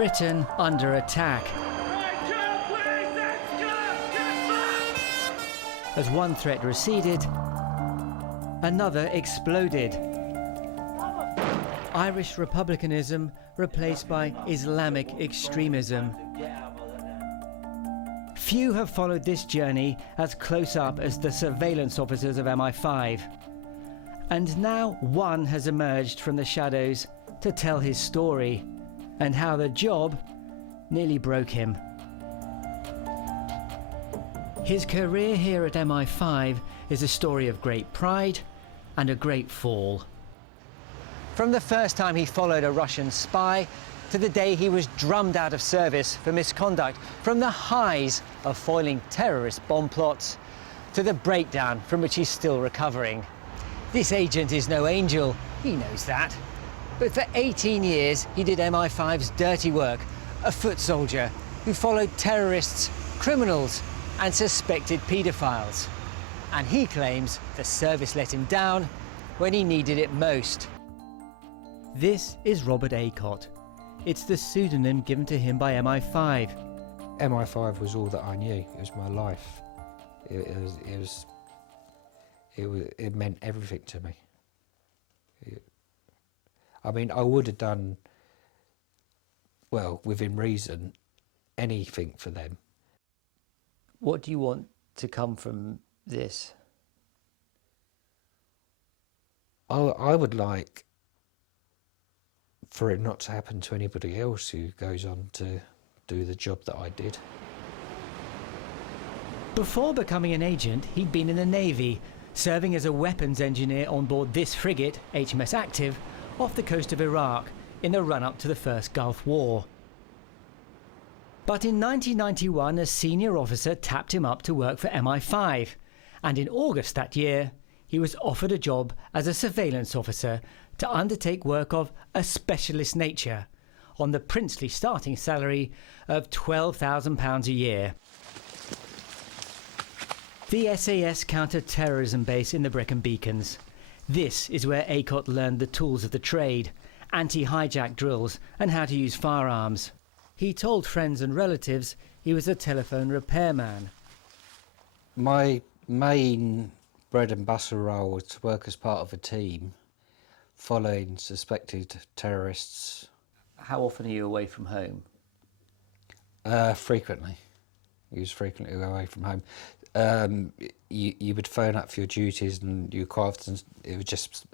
Britain under attack. As one threat receded, another exploded. Irish republicanism replaced by Islamic extremism. Few have followed this journey as close up as the surveillance officers of MI5. And now one has emerged from the shadows to tell his story, and how the job nearly broke him. His career here at MI5 is a story of great pride and a great fall. From the first time he followed a Russian spy to the day he was drummed out of service for misconduct, from the highs of foiling terrorist bomb plots to the breakdown from which he's still recovering. This agent is no angel, he knows that. But for 18 years he did MI5's dirty work, a foot soldier who followed terrorists, criminals and suspected paedophiles. And he claims the service let him down when he needed it most. This is Robert Acott. It's the pseudonym given to him by MI5. MI5 was all that I knew. It was my life. It meant everything to me. I mean, I would have done, well, within reason, anything for them. What do you want to come from this? I would like for it not to happen to anybody else who goes on to do the job that I did. Before becoming an agent, he'd been in the Navy, serving as a weapons engineer on board this frigate, HMS Active, off the coast of Iraq in the run-up to the First Gulf War. But in 1991, a senior officer tapped him up to work for MI5, and in August that year, he was offered a job as a surveillance officer to undertake work of a specialist nature on the princely starting salary of £12,000 a year. The SAS counter-terrorism base in the Brecon Beacons. This is where Acott learned the tools of the trade, anti-hijack drills and how to use firearms. He told friends and relatives he was a telephone repairman. My main bread and butter role was to work as part of a team following suspected terrorists. How often are you away from home? Frequently. He was frequently away from home. You would phone up for your duties, and you quite often it would just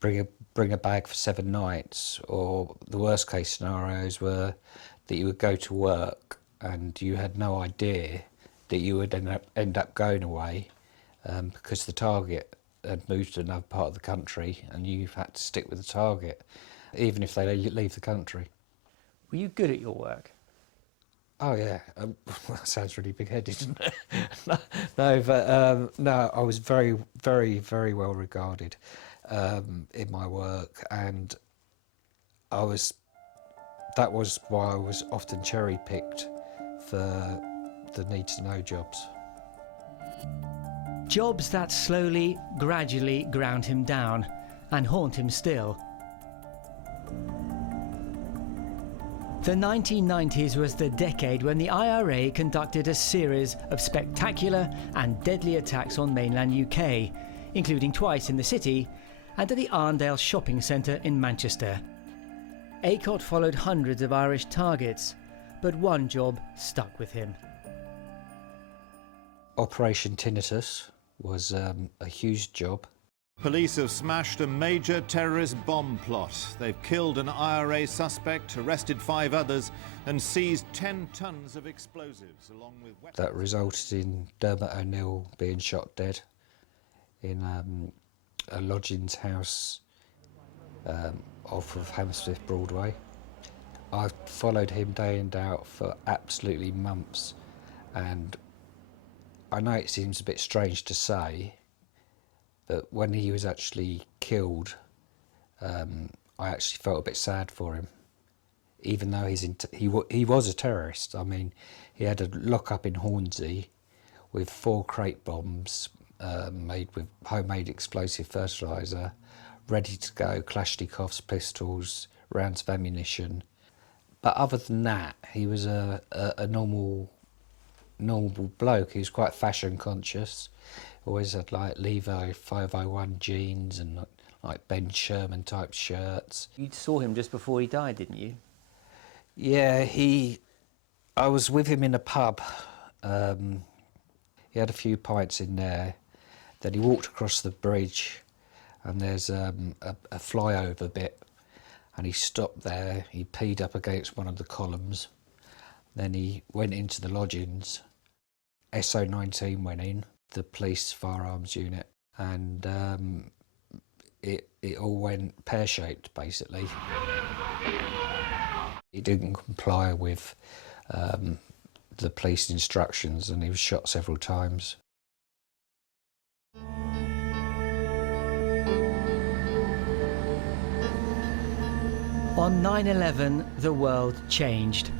bring a bag for 7 nights. Or the worst case scenarios were that you would go to work and you had no idea that you would end up going away because the target had moved to another part of the country, and you've had to stick with the target, even if they leave the country. Were you good at your work? Oh yeah, that sounds really big-headed, doesn't it? No, I was very, very, very well regarded in my work, and that was why I was often cherry-picked for the need-to-know jobs. Jobs that slowly, gradually ground him down and haunt him still. The 1990s was the decade when the IRA conducted a series of spectacular and deadly attacks on mainland UK, including twice in the city and at the Arndale shopping centre in Manchester. Acott followed hundreds of Irish targets, but one job stuck with him. Operation Tinnitus was a huge job. Police have smashed a major terrorist bomb plot. They've killed an IRA suspect, arrested 5 others, and seized 10 tons of explosives, along with weapons. That resulted in Dermot O'Neill being shot dead in a lodgings house off of Hammersmith Broadway. I've followed him day in, day out for absolutely months, and I know it seems a bit strange to say, but when he was actually killed, I actually felt a bit sad for him, even though he was a terrorist. I mean, he had a lock-up in Hornsey with 4 crate bombs made with homemade explosive fertiliser, ready to go, Kalashnikovs, pistols, rounds of ammunition. But other than that, he was a normal bloke. He was quite fashion conscious. Always had like Levi 501 jeans and like Ben Sherman type shirts. You saw him just before he died, didn't you? Yeah, I was with him in a pub. He had a few pints in there. Then he walked across the bridge, and there's a flyover bit, and he stopped there. He peed up against one of the columns. Then he went into the lodgings. SO19 went in, the police firearms unit, and it all went pear-shaped, basically. He didn't comply with the police instructions, and he was shot several times. On 9/11, the world changed.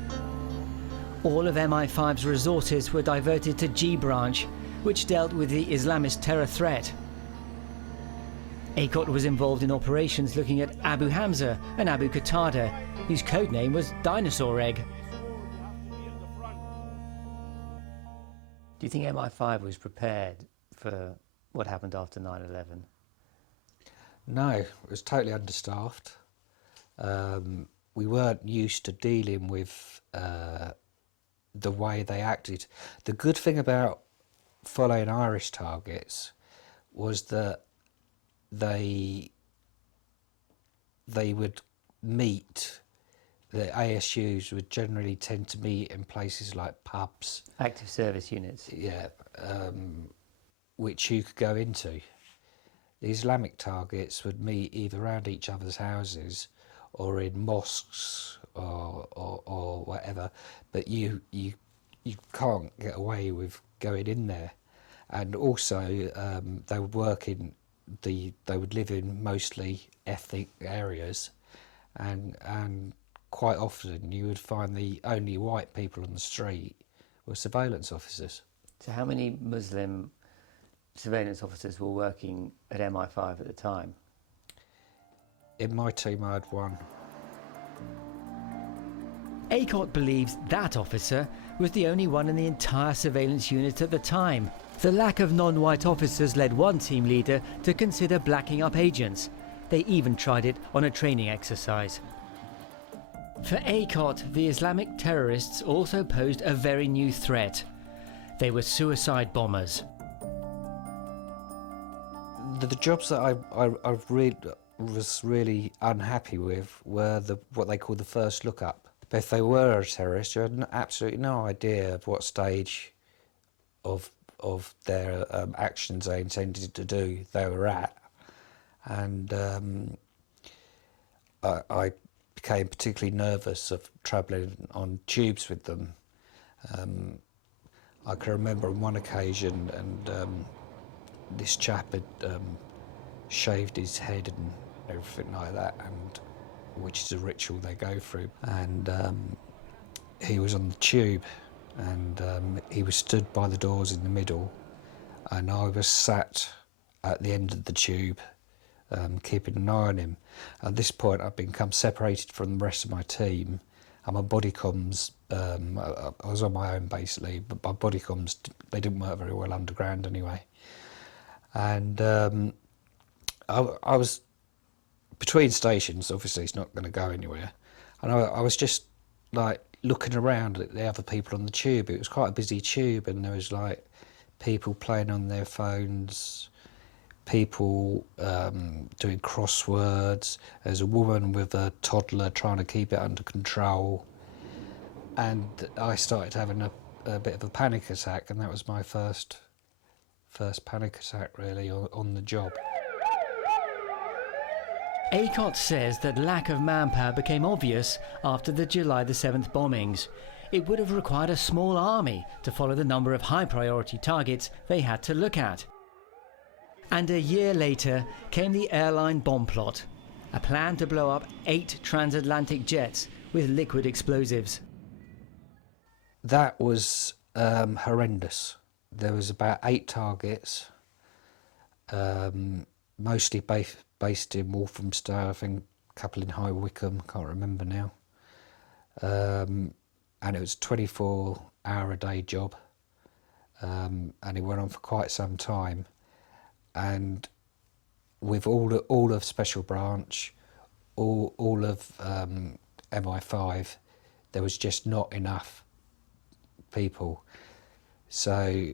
All of MI5's resources were diverted to G Branch, which dealt with the Islamist terror threat. Acott was involved in operations looking at Abu Hamza and Abu Qatada, whose codename was Dinosaur Egg. Do you think MI5 was prepared for what happened after 9/11? No, it was totally understaffed. We weren't used to dealing with the way they acted. The good thing about following Irish targets was that they would meet, the ASUs would generally tend to meet in places like pubs. Active service units. Yeah, which you could go into. The Islamic targets would meet either around each other's houses or in mosques or whatever, but you can't get away with going in there. And also they would work in they would live in mostly ethnic areas, and quite often you would find the only white people on the street were surveillance officers. So how many Muslim surveillance officers were working at MI5 at the time? In my team I had one. Acott believes that officer was the only one in the entire surveillance unit at the time. The lack of non-white officers led one team leader to consider blacking up agents. They even tried it on a training exercise. For Acott, the Islamic terrorists also posed a very new threat. They were suicide bombers. The jobs that I was really unhappy with were what they call the first look up. But if they were a terrorist, you had absolutely no idea of what stage of their actions they intended to do they were at, and I became particularly nervous of travelling on tubes with them. I can remember on one occasion, and this chap had shaved his head and everything like that, and which is a ritual they go through, and he was on the tube, and he was stood by the doors in the middle, and I was sat at the end of the tube keeping an eye on him. At this point I'd become separated from the rest of my team, and my body comms, I was on my own basically, but my body comms, they didn't work very well underground anyway, and I was between stations. Obviously it's not going to go anywhere, and I was just like looking around at the other people on the tube. It was quite a busy tube, and there was like people playing on their phones, people doing crosswords. There's a woman with a toddler trying to keep it under control, and I started having a bit of a panic attack, and that was my first panic attack really on the job. Acott says that lack of manpower became obvious after the July the 7th bombings. It would have required a small army to follow the number of high-priority targets they had to look at. And a year later came the airline bomb plot, a plan to blow up 8 transatlantic jets with liquid explosives. That was horrendous. There was about 8 targets, mostly based in Walthamstow, I think a couple in High Wycombe, can't remember now. and it was a 24-hour-a-day job, and it went on for quite some time. And with all of Special Branch, all of MI5, there was just not enough people. So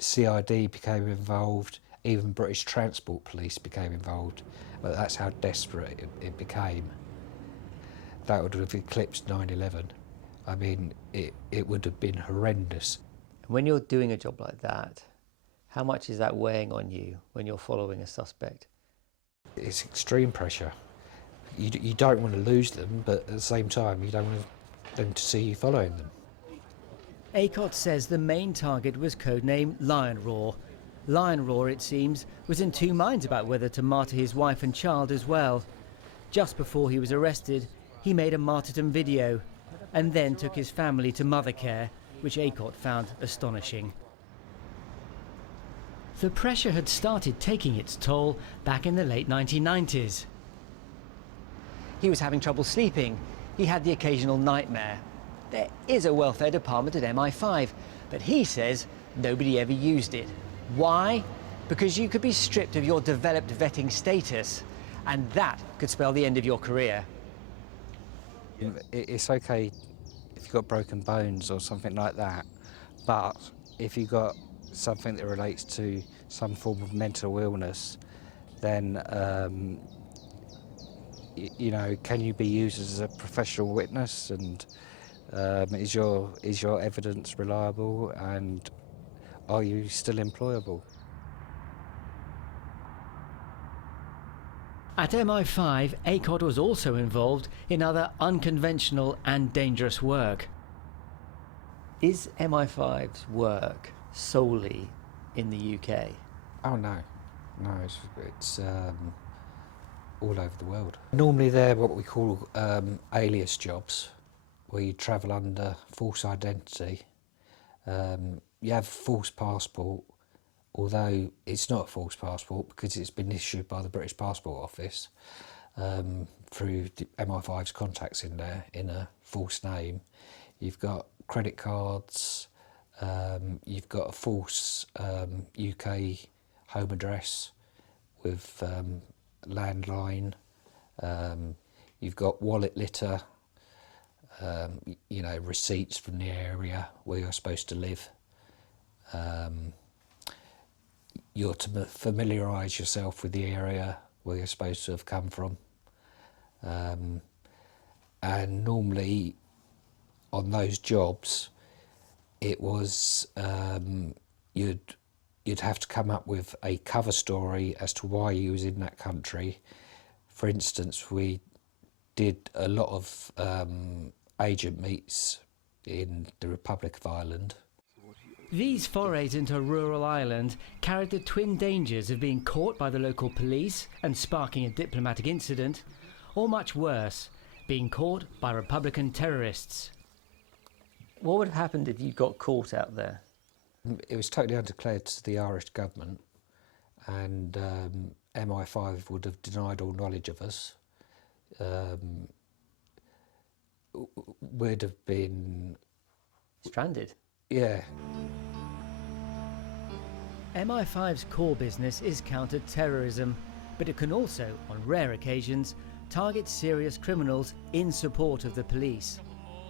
CID became involved, even British Transport Police became involved, but that's how desperate it became. That would have eclipsed 9/11. I mean, it would have been horrendous. When you're doing a job like that, how much is that weighing on you when you're following a suspect? It's extreme pressure. You don't want to lose them, but at the same time, you don't want them to see you following them. Acott says the main target was codenamed Lion Roar. Lion Roar, it seems, was in two minds about whether to martyr his wife and child as well. Just before he was arrested, he made a martyrdom video and then took his family to mother care, which Acott found astonishing. The pressure had started taking its toll back in the late 1990s. He was having trouble sleeping. He had the occasional nightmare. There is a welfare department at MI5, but he says nobody ever used it. Why? Because you could be stripped of your developed vetting status, and that could spell the end of your career. It's okay if you've got broken bones or something like that, but if you've got something that relates to some form of mental illness, then you know, can you be used as a professional witness, and is your evidence reliable, and are you still employable? At MI5, Acott was also involved in other unconventional and dangerous work. Is MI5's work solely in the UK? Oh no, it's all over the world. Normally they're what we call alias jobs, where you travel under false identity. You have a false passport, although it's not a false passport because it's been issued by the British Passport Office through MI5's contacts in there in a false name. You've got credit cards, you've got a false UK home address with landline, you've got wallet litter, you know, receipts from the area where you're supposed to live. You're to familiarise yourself with the area where you're supposed to have come from. And normally on those jobs, it was you'd have to come up with a cover story as to why you was in that country. For instance, we did a lot of agent meets in the Republic of Ireland. These forays into rural Ireland carried the twin dangers of being caught by the local police and sparking a diplomatic incident, or much worse, being caught by Republican terrorists. What would have happened if you got caught out there? It was totally undeclared to the Irish government, and MI5 would have denied all knowledge of us. We'd have been... Stranded? Yeah. MI5's core business is counter-terrorism, but it can also, on rare occasions, target serious criminals in support of the police.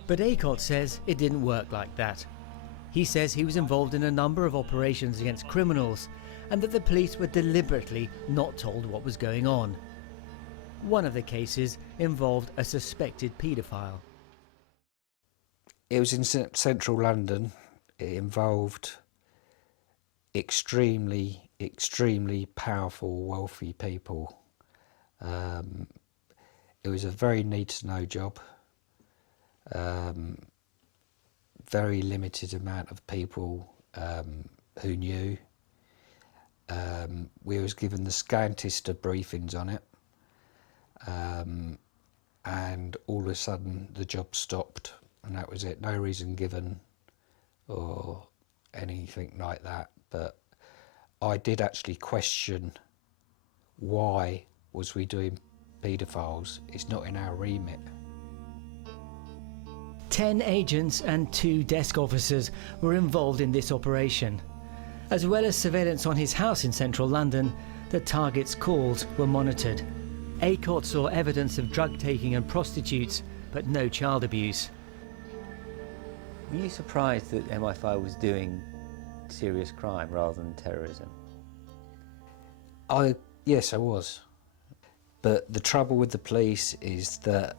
But Acott says it didn't work like that. He says he was involved in a number of operations against criminals, and that the police were deliberately not told what was going on. One of the cases involved a suspected paedophile. It was in central London. It involved extremely powerful, wealthy people. It was a very need-to-know job. Very limited amount of people who knew. We was given the scantest of briefings on it, and all of a sudden the job stopped, and that was it. No reason given or anything like that, but I did actually question why was we doing paedophiles. It's not in our remit. 10 agents and 2 desk officers were involved in this operation. As well as surveillance on his house in central London, the target's calls were monitored. Acott saw evidence of drug taking and prostitutes, but no child abuse. Were you surprised that MI5 was doing serious crime rather than terrorism? Yes, I was. But the trouble with the police is that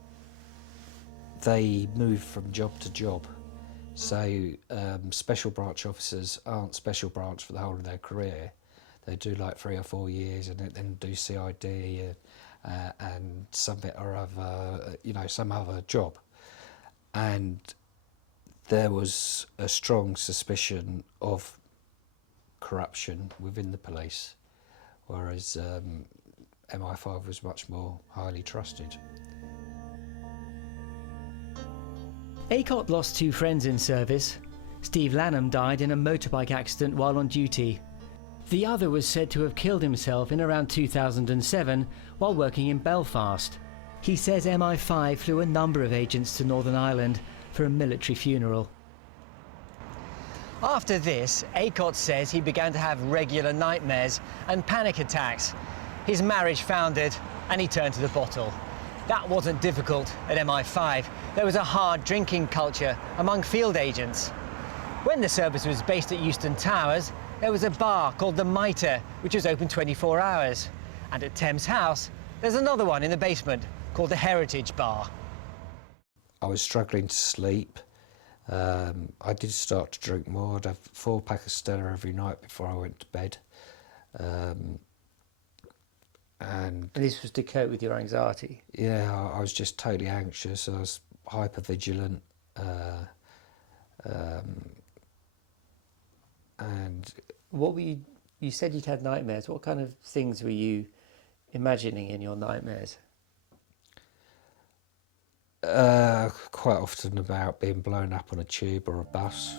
they move from job to job. So special branch officers aren't special branch for the whole of their career. They do like 3 or 4 years and then do CID and some bit or other, some other job. And there was a strong suspicion of corruption within the police, whereas MI5 was much more highly trusted. Acott lost 2 friends in service. Steve Lanham died in a motorbike accident while on duty. The other was said to have killed himself in around 2007 while working in Belfast. He says MI5 flew a number of agents to Northern Ireland for a military funeral. After this, Acott says he began to have regular nightmares and panic attacks. His marriage foundered and he turned to the bottle. That wasn't difficult at MI5. There was a hard drinking culture among field agents. When the service was based at Euston Towers, there was a bar called the Mitre, which was open 24 hours. And at Thames House, there's another one in the basement called the Heritage Bar. I was struggling to sleep. I did start to drink more. I'd have 4 pack of Stella every night before I went to bed. And this was to cope with your anxiety? Yeah, I was just totally anxious. I was hypervigilant. And what were you said you'd had nightmares. What kind of things were you imagining in your nightmares? Quite often about being blown up on a tube or a bus.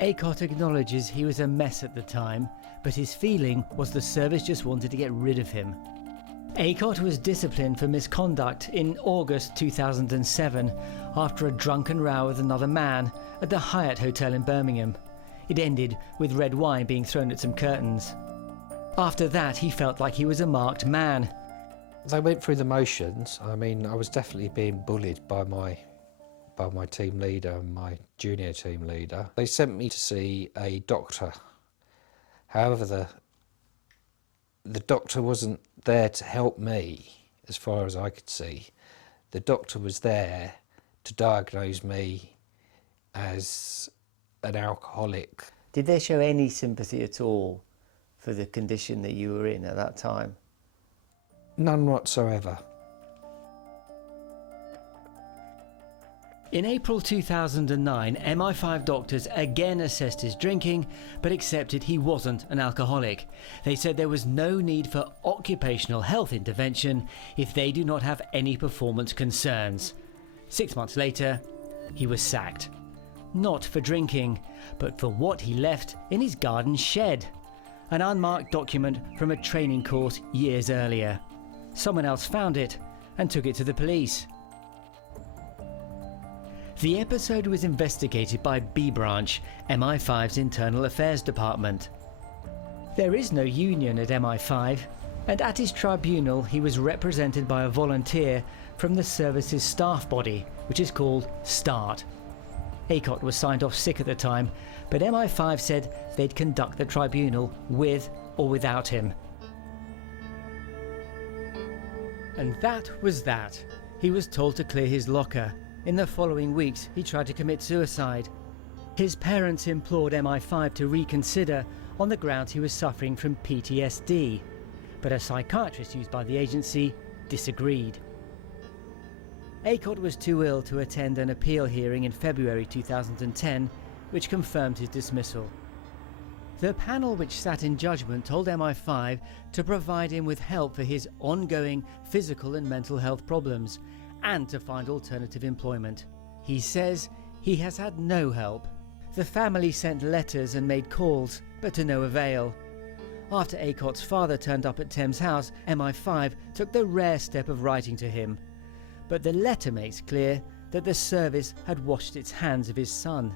Acott acknowledges he was a mess at the time, but his feeling was the service just wanted to get rid of him. Acott was disciplined for misconduct in August 2007 after a drunken row with another man at the Hyatt Hotel in Birmingham. It ended with red wine being thrown at some curtains. After that, he felt like he was a marked man. They went through the motions. I mean, I was definitely being bullied by my team leader and my junior team leader. They sent me to see a doctor. However, the doctor wasn't there to help me, as far as I could see. The doctor was there to diagnose me as an alcoholic. Did they show any sympathy at all for the condition that you were in at that time? None whatsoever. In April 2009, MI5 doctors again assessed his drinking, but accepted he wasn't an alcoholic. They said there was no need for occupational health intervention if they do not have any performance concerns. 6 months later, he was sacked. Not for drinking, but for what he left in his garden shed. An unmarked document from a training course years earlier. Someone else found it and took it to the police. The episode was investigated by B Branch, MI5's internal affairs department. There is no union at MI5, and at his tribunal he was represented by a volunteer from the service's staff body, which is called START. Acott was signed off sick at the time, but MI5 said they'd conduct the tribunal with or without him. And that was that. He was told to clear his locker. In the following weeks, he tried to commit suicide. His parents implored MI5 to reconsider on the grounds he was suffering from PTSD, but a psychiatrist used by the agency disagreed. Acott was too ill to attend an appeal hearing in February 2010, which confirmed his dismissal. The panel which sat in judgment told MI5 to provide him with help for his ongoing physical and mental health problems, and to find alternative employment. He says he has had no help. The family sent letters and made calls, but to no avail. After Acott's father turned up at Thames House, MI5 took the rare step of writing to him. But the letter makes clear that the service had washed its hands of his son.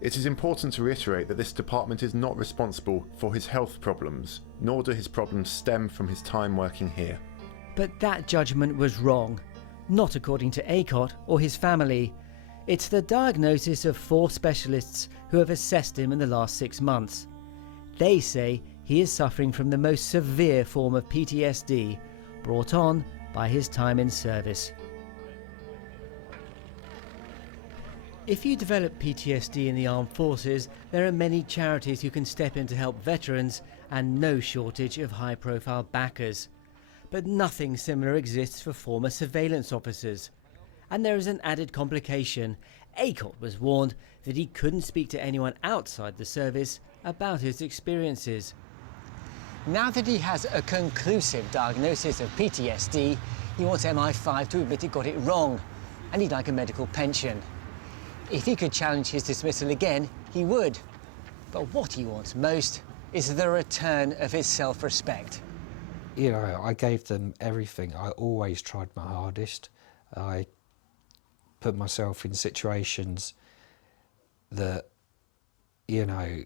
It is important to reiterate that this department is not responsible for his health problems, nor do his problems stem from his time working here. But that judgment was wrong, not according to Acott or his family. It's the diagnosis of 4 specialists who have assessed him in the last 6 months. They say he is suffering from the most severe form of PTSD, brought on by his time in service. If you develop PTSD in the armed forces, there are many charities who can step in to help veterans and no shortage of high-profile backers. But nothing similar exists for former surveillance officers. And there is an added complication. Acott was warned that he couldn't speak to anyone outside the service about his experiences. Now that he has a conclusive diagnosis of PTSD, he wants MI5 to admit it got it wrong, and he'd like a medical pension. If he could challenge his dismissal again, he would. But what he wants most is the return of his self-respect. You know, I gave them everything. I always tried my hardest. I put myself in situations that, you know,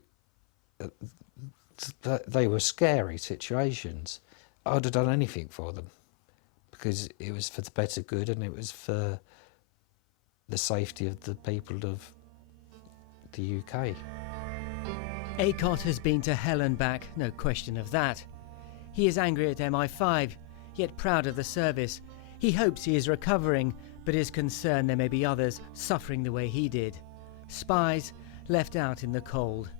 they were scary situations. I'd have done anything for them because it was for the better good and it was for the safety of the people of the UK. Acott has been to hell and back, no question of that. He is angry at MI5, yet proud of the service. He hopes he is recovering, but is concerned there may be others suffering the way he did. Spies left out in the cold.